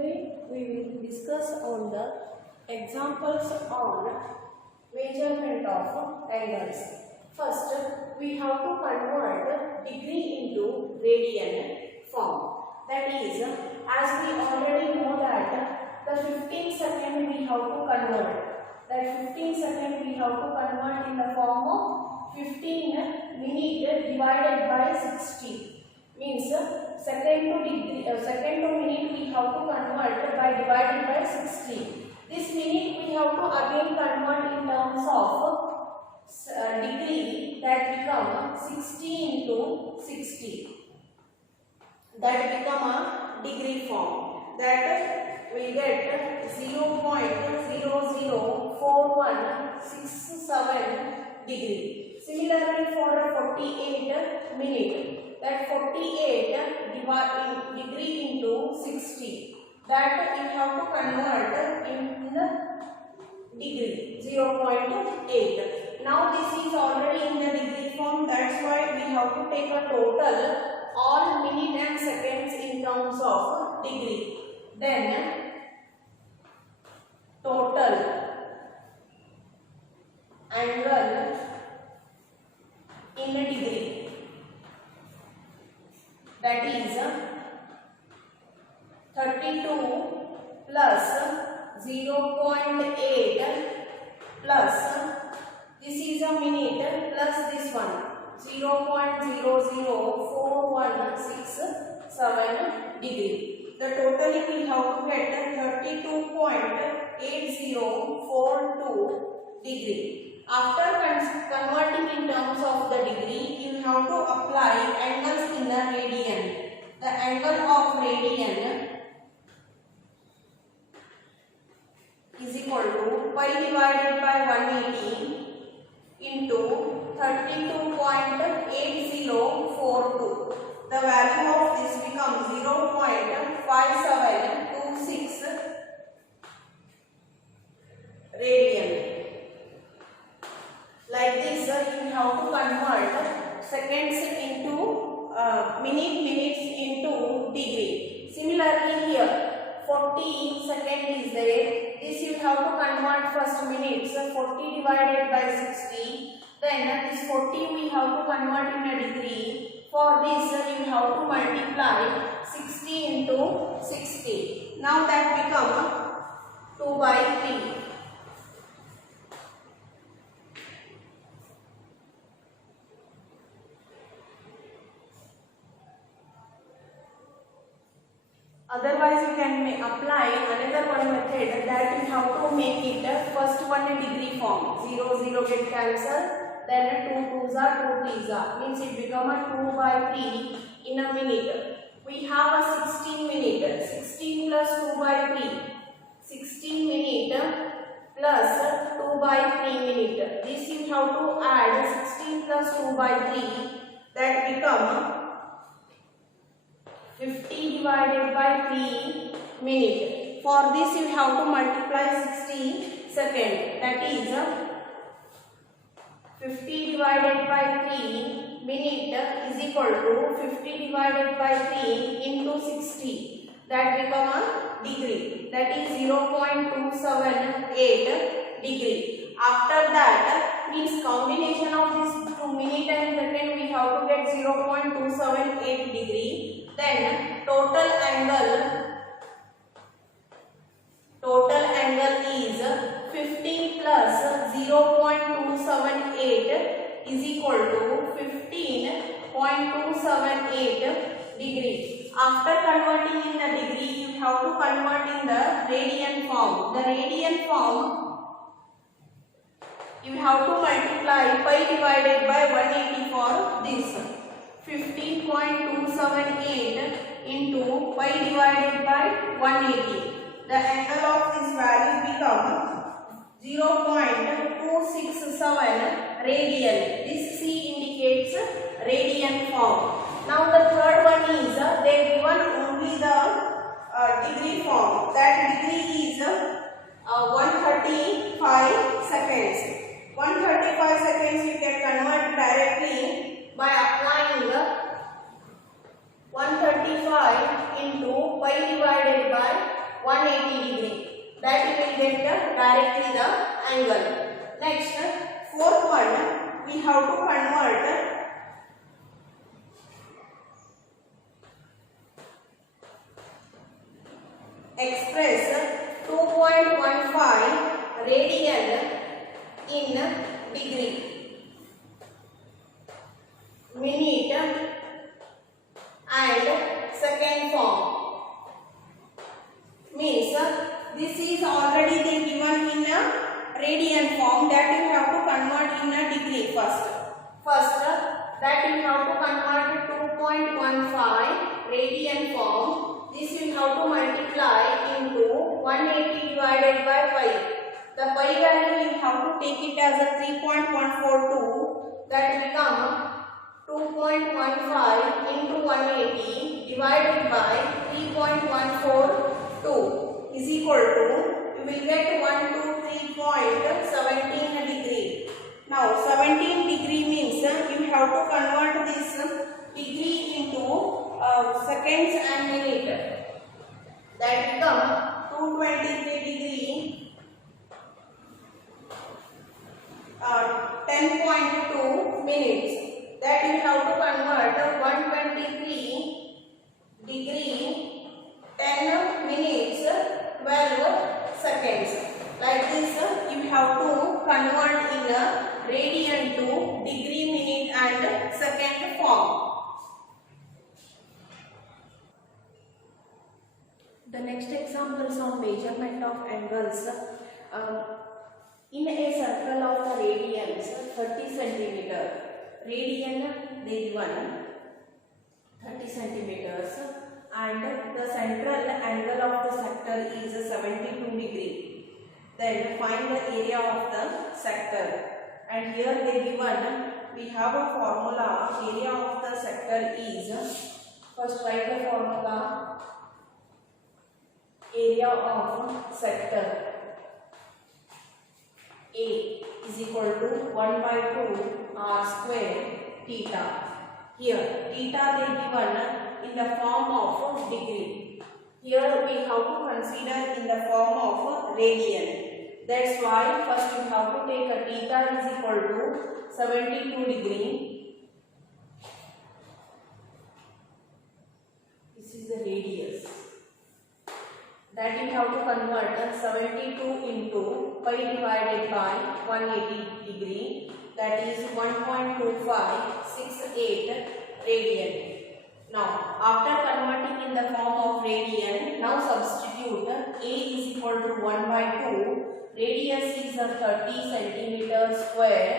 Today we will discuss on the examples on measurement of angles. First, we have to convert degree into radian form. That is, as we already know that the 15 second we have to convert. That 15 second we have to convert in the form of 15 minute divided by 60. Means second to minute we have to convert by divided by 60. This minute we have to again convert in terms of degree, that become 60 into 60. That become a degree form. That will get 0.004167 degree. Similarly for a 48 minute. That 48 degree into 60, that we have to convert in the degree 0.8. Now this is already in the degree form, that's why we have to take a total all minute and seconds in terms of degree. Then total angle in a degree, that is 32 plus 0.8 plus this is a minute plus this one 0.004167 degree. The totally we have to get 32.8042 degree. After converting in terms of the degree, you have to apply angles in the radian. The angle of radian is equal to pi divided by 180 into 32.8042. The value of this becomes 0.5726 radian. Like this, you have to convert seconds into minutes into degree. Similarly here, 40 second is there. This you have to convert first minutes. 40 divided by 60. Then this 40 we have to convert in a degree. For this you have to multiply 60 into 60. Now that become 2 by 3. Otherwise, you can apply another one method, that you have to make it first one a degree form. 0, 0 get cancelled. Then 2 2s are 2 3s are. Means it become a 2 by 3 in a minute. We have a 16 minute. 16 plus 2 by 3. 16 minute plus 2 by 3 minute. This you have to add 16 plus 2 by 3. That become 50 divided by 3 minute. For this you have to multiply 60 second. That is 50 divided by 3 minute is equal to 50 divided by 3 into 60. That become a degree. That is 0.278 degree. After that, means combination of this 2 minute and second, we have to get 0.278 degree. Then total angle is 15 plus 0.278 is equal to 15.278 degree. After converting in the degree, you have to convert in the radian form. The radian form, you have to multiply pi divided by 180 for this. 15.278 into pi divided by 180. The angle of this value becomes 0.267 radian. This C indicates radian form. Now the third one is they given only the degree form. That degree is 135 seconds. 135 seconds you can convert directly by applying 135 into pi divided by 180 degree. That you will get directly the angle. Next, fourth one, we have to convert express 2.15 radian in degree, minute and second form. Means this is already they given in a radian form, that you have to convert in a degree first. That you have to convert to 2.15 radian form. This you have to multiply into 180 divided by pi. The pi value you have to take it as a 3.142. That become 2.15 into 180 divided by 3.142 is equal to, you will get 123.17 degree. Now 17 degree means you have to convert this degree into seconds and minute. That become 223 degree 10.2 minutes. That you have to convert 123 degree 10 minutes 12 seconds. Like this you have to convert in a radian to degree, minute and second form. The next examples of measurement of angles. In a circle of the radians 30 centimeter, radian they given 30 centimeters and the central angle of the sector is 72 degree. Then find the area of the sector, and here they given, we have a formula. Area of the sector is, first write the formula. Area of sector A is equal to 1 by 2 r square theta. Here theta they given in the form of degree. Here we have to consider in the form of radian. That's why first you have to take a theta is equal to 72 degree. This is the radius. That you have to convert 72 into pi divided by 180 degree. That is 1.2568 radian. Now, after converting in the form of radian, now substitute A is equal to 1 by 2. Radius is 30 centimeter square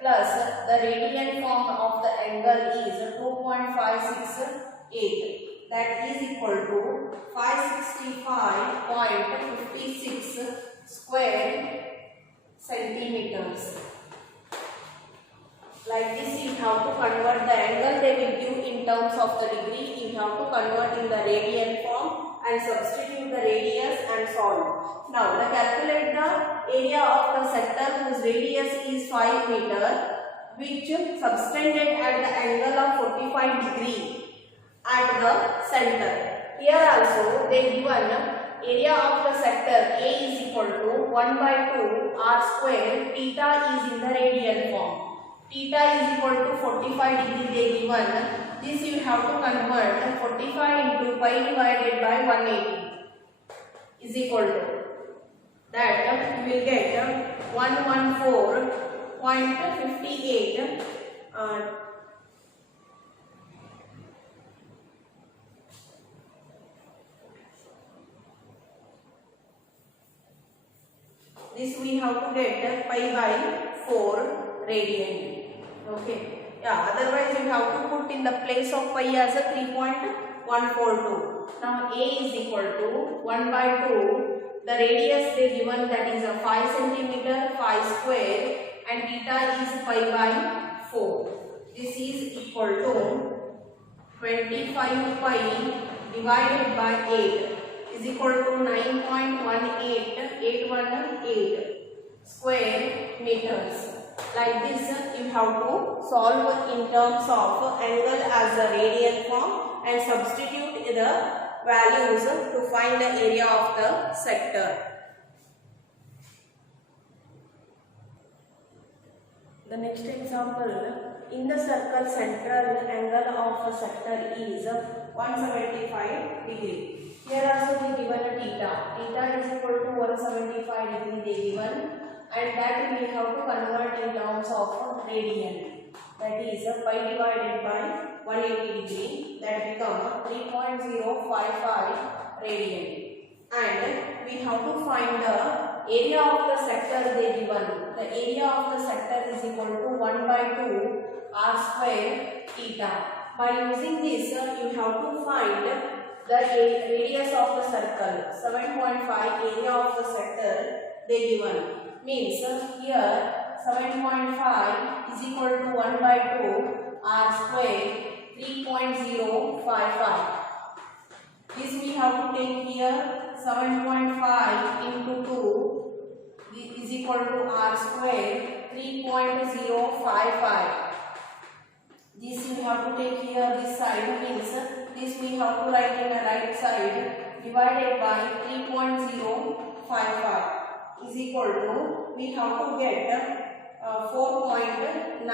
plus the radian form of the angle is 2.568. That is equal to 565.56 square centimeters. Like this you have to convert the angle they will give in terms of the degree. You have to convert in the radian form and substitute the radius and solve. Now calculate the area of the sector whose radius is 5 meter, which subtended at the angle of 45 degree at the center. Here also they given area of the sector A is equal to 1 by 2 r square, theta is in the radian form. Theta is equal to 45 degree they given. This you have to convert 45 into pi divided by 180 is equal to, that you will get 114.58 this we have to get pi by 4 radian. Okay. Yeah, otherwise you have to put in the place of pi as a 3.142. Now A is equal to 1 by 2. The radius they given, that is a 5 centimeter, 5 square, and theta is pi by 4. This is equal to 25 pi divided by 8 is equal to 9.18818 square meters. Like this you have to solve in terms of angle as a radian form and substitute the values to find the area of the sector. The next example, in the circle central angle of a sector is 175 degree. Here also we given a theta. Theta is equal to 175 degree they given, and that we have to convert in terms of radian. That is pi divided by 180 degree, that become 3.055 radian. And we have to find the area of the sector they given. The area of the sector is equal to 1 by 2 r square theta. By using this, you have to find the radius of the circle. 7.5 area of the sector they given. Means here 7.5 is equal to 1 by 2 r square 3.055. This we have to take here 7.5 into 2 is equal to r square 3.055. This you have to take here this side, means this we have to write in the right side, divided by 3.055 is equal to, we have to get 4.9,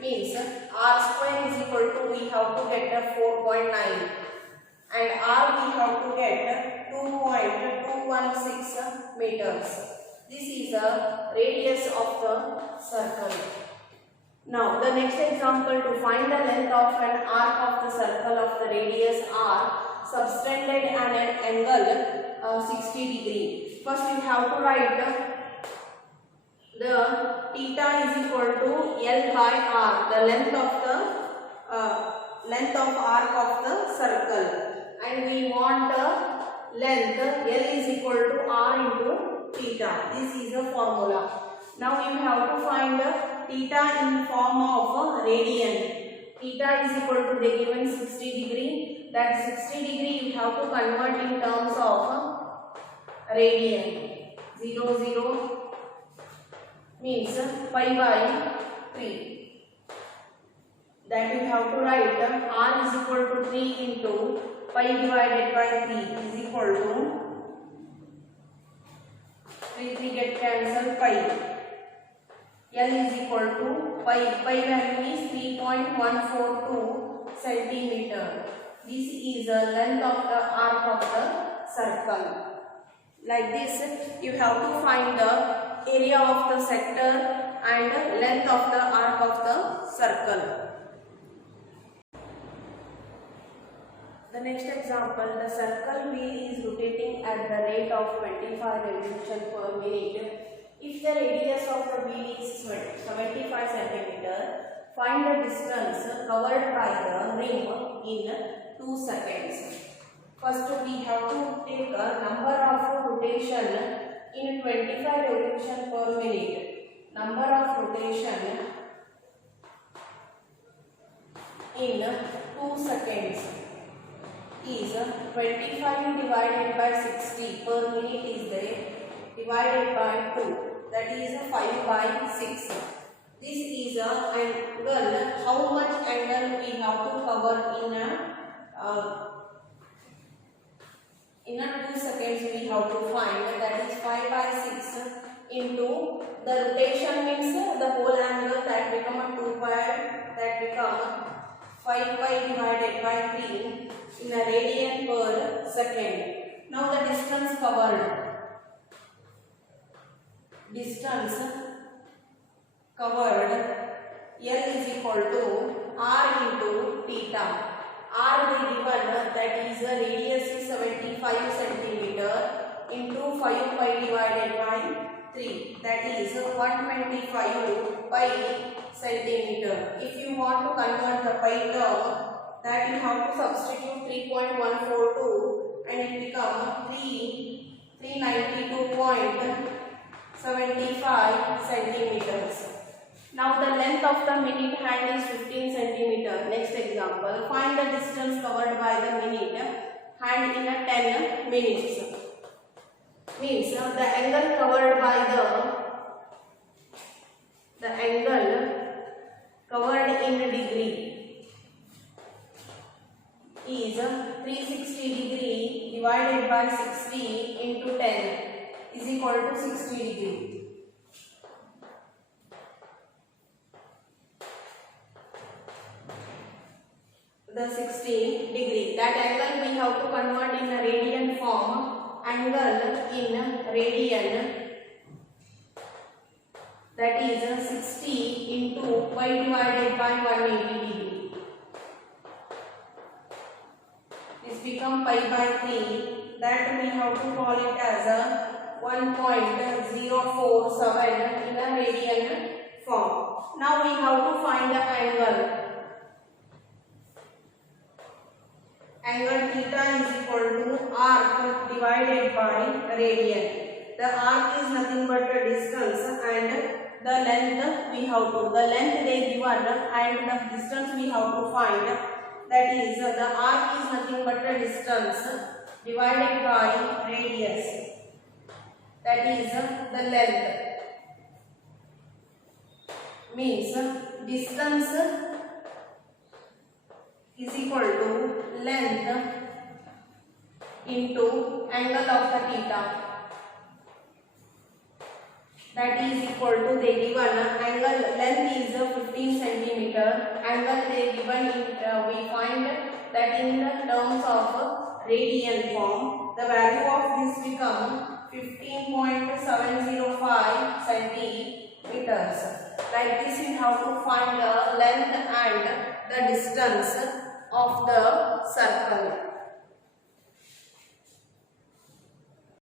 means r square is equal to, we have to get 4.9, and r we have to get 2.216 meters. This is the radius of the circle. Now the next example, to find the length of an arc of the circle of the radius r subtended at an angle 60 degree. First we have to write the theta is equal to L by r, the length of arc of the circle, and we want the length L is equal to r into theta. This is the formula. Now you have to find the theta in form of radian. Theta is equal to, they given 60 degree. That 60 degree you have to convert in terms of radian. 0 means pi by 3. That you have to write r is equal to 3 into pi divided by 3 is equal to 3 get cancelled, pi. L is equal to pi value is 3.142 centimeter. This is the length of the arc of the circle. Like this, you have to find the area of the sector and length of the arc of the circle. The next example, the circle wheel is rotating at the rate of 25 revolution per minute. If the radius of the wheel is 75 cm, find the distance covered by the ring in 2 seconds. First we have to take a number of rotation in 25 revolution per minute. Number of rotation in 2 seconds is 25 divided by 60 per minute is there, divided by 2, that is 5 by 6. This is an angle. How much angle we have to cover in a 2 seconds we have to find, that is 5 by 6 into the rotation, means the whole angle, that become a 2 pi, that become 5 pi divided by 3 in a radian per second. Now the distance covered. Distance covered L is equal to r into theta. R we given, that is the radius is 75 centimeter into 5 pi divided by 3, that is 125 pi centimeter. If you want to convert the pi term, that you have to substitute 3.142 and it become 392.75 centimeters. Now the length of the minute hand is 15 centimeter. Next example, find the distance covered by the minute hand in a 10 minutes. Means the angle covered by the angle covered in degree is 360 degree divided by 60 into 10 is equal to 60 degree. The 60 degree. That angle we have to convert in a radian form. Angle in radian, that is 60 into pi divided by 180 degree. This become pi by 3. That we have to call it as a 1.047 in a radian form. Now we have to find the angle. Angle theta is equal to arc divided by radian. The arc is nothing but the distance and the length we have to. The length they given and the distance we have to find. That is the arc is nothing but the distance divided by radius. That is the length. Means distance is equal to length into angle of the theta. That is equal to they given angle length is 15 centimeter. Angle they given we find that in the terms of radian form. The value of this become 15.705 centimeters. Like this we have to find the length and the distance of the circle.